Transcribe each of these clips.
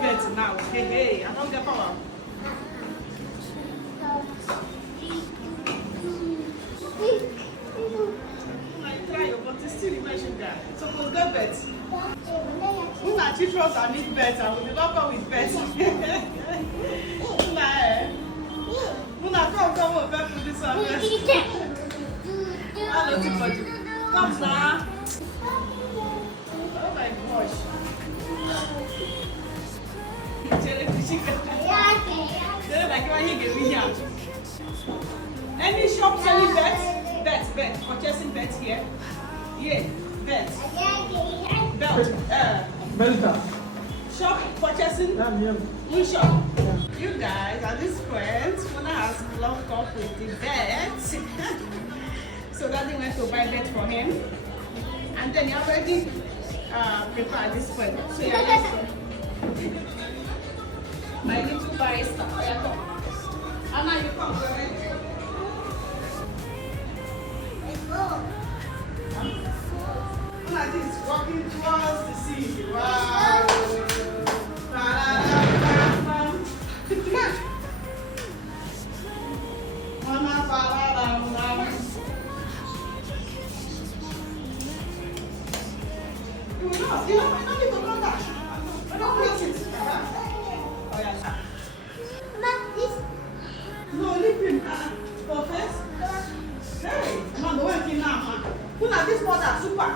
bet now. Hey, I don't get power. I try your but still you mention that. So go bet. Who na trust and need bet? I will never come with bet. Come on, bet for this one. I'm looking for you. Come now. Oh my gosh. Any shop selling bets, purchasing bets here? Yeah, bets. Belta. Shop purchasing? Which shop? Yeah. You guys, at this point, Mona has locked up with the bet. So Daddy went to buy bet for him. And then you already prepared at this point. So you're just my little barista. Anna, you come already. Look at this, walking towards the sea. Wow. No, leave him. First. Hey, come on, the one came now. Look at this water, super.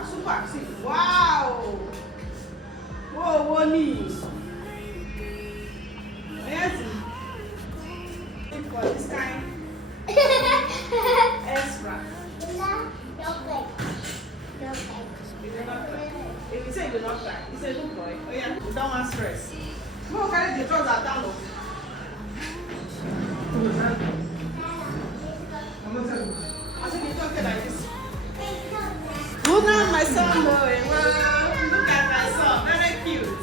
See, wow. Whoa, me. Yes. For this time. Extra. If you say you do not cry, you say good boy. Oh yeah, you don't want stress. No, carry the drugs at down low. I said you talking like this. Look at my son, boy. Wow, look at my son, very cute.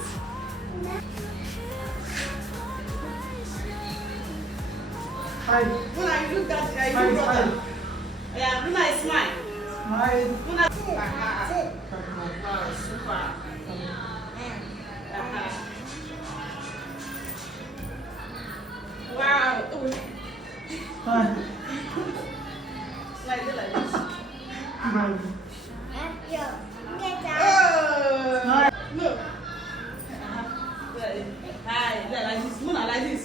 Hi. Luna, you look at your brother. Yeah, Luna is smile. Smile. Luna. Wow, super. Wow. Hi. Like this. Smile. Oh. Smile. Look. Hi. Like this. Luna, like this.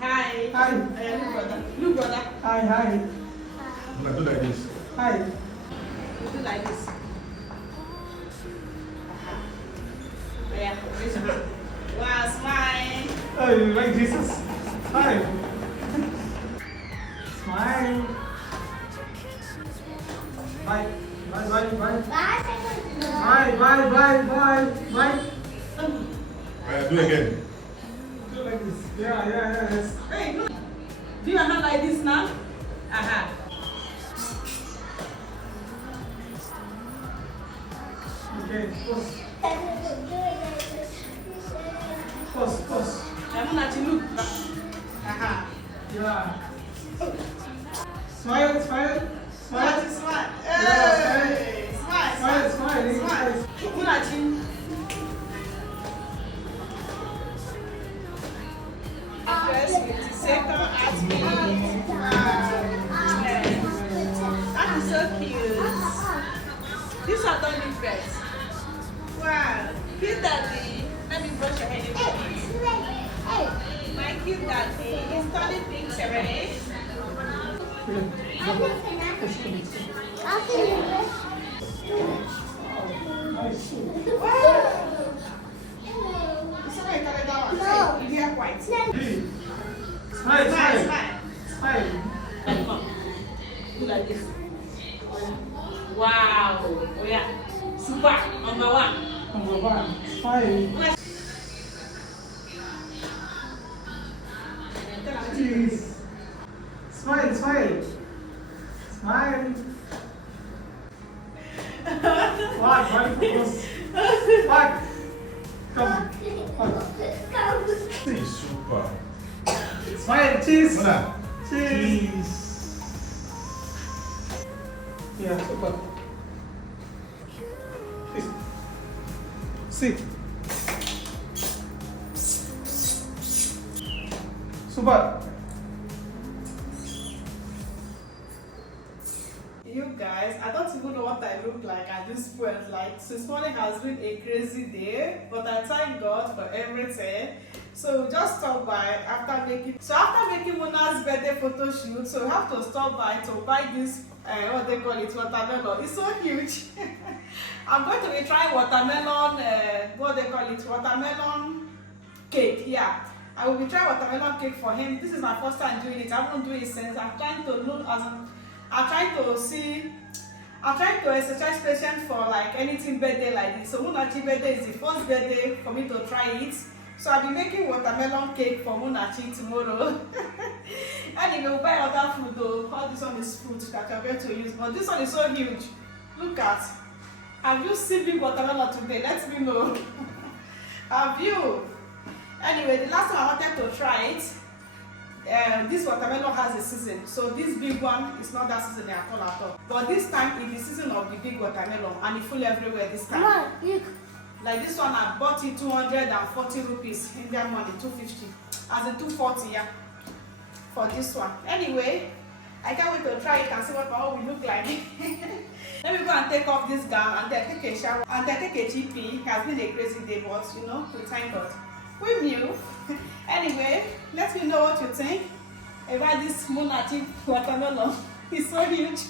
Hi. Hi. Look, brother. Hi. Look, do like this. Hi. Do like this. Yeah. Wow, smile. Oh, you like Jesus? Hi. Smile. Bye. Bye. Bye. Do it again. Do like this. Yeah. Yes. Hey, look. Do your hand like this now? Okay. Pause. I'm not to look. Yeah. Smile. Smile. Yeah, Hey. Smile. Look at you. Address 52nd at me. That is so cute. These are don't need beds. Wow. Cute daddy. Let me brush your hair a bit. My cute daddy is studying Pinterest. Nice. Sorry, that one. No. You have white. Hey. Smile. Look at this. Wow. Oh yeah. Super. Number one. Smile. Cheese. Smile. What? Focus. What? Come. Super. Smile. Cheese. Mona. Cheese. Yeah, super. Sit. Super. You guys, I don't even know what I look like at this point. Like, this morning has been a crazy day, but I thank God for everything. So we just stop by after making Mona's birthday photo shoot. So we have to stop by to buy this what they call it, watermelon. It's so huge. I'm going to be trying watermelon watermelon cake. Yeah, I will be trying watermelon cake for him. This is my first time doing it. I haven't done it since. I'm trying to exercise patience for like anything birthday like this. So Munachi birthday is the first birthday for me to try it. So I'll be making watermelon cake for Munachi tomorrow. Anyway, we'll buy other food though. All this one is fruit that I'm going to use. But this one is so huge. Look at. Have you seen big watermelon today? Let me know. Have you? Anyway, the last time I wanted to try it, this watermelon has a season, so this big one is not that season at all. But this time it is season of the big watermelon and it's full everywhere this time. Look. Like this one I bought it 240 rupees Indian money, 250, as in 240, yeah, for this one. Anyway, I can't wait to try it and see what all will look like. Let me go and take off this gown and then take a shower and then take a GP. It has been a crazy day, but you know, we thank God. We knew. Anyway, let me know what you think about this Munachi watermelon. It's so huge.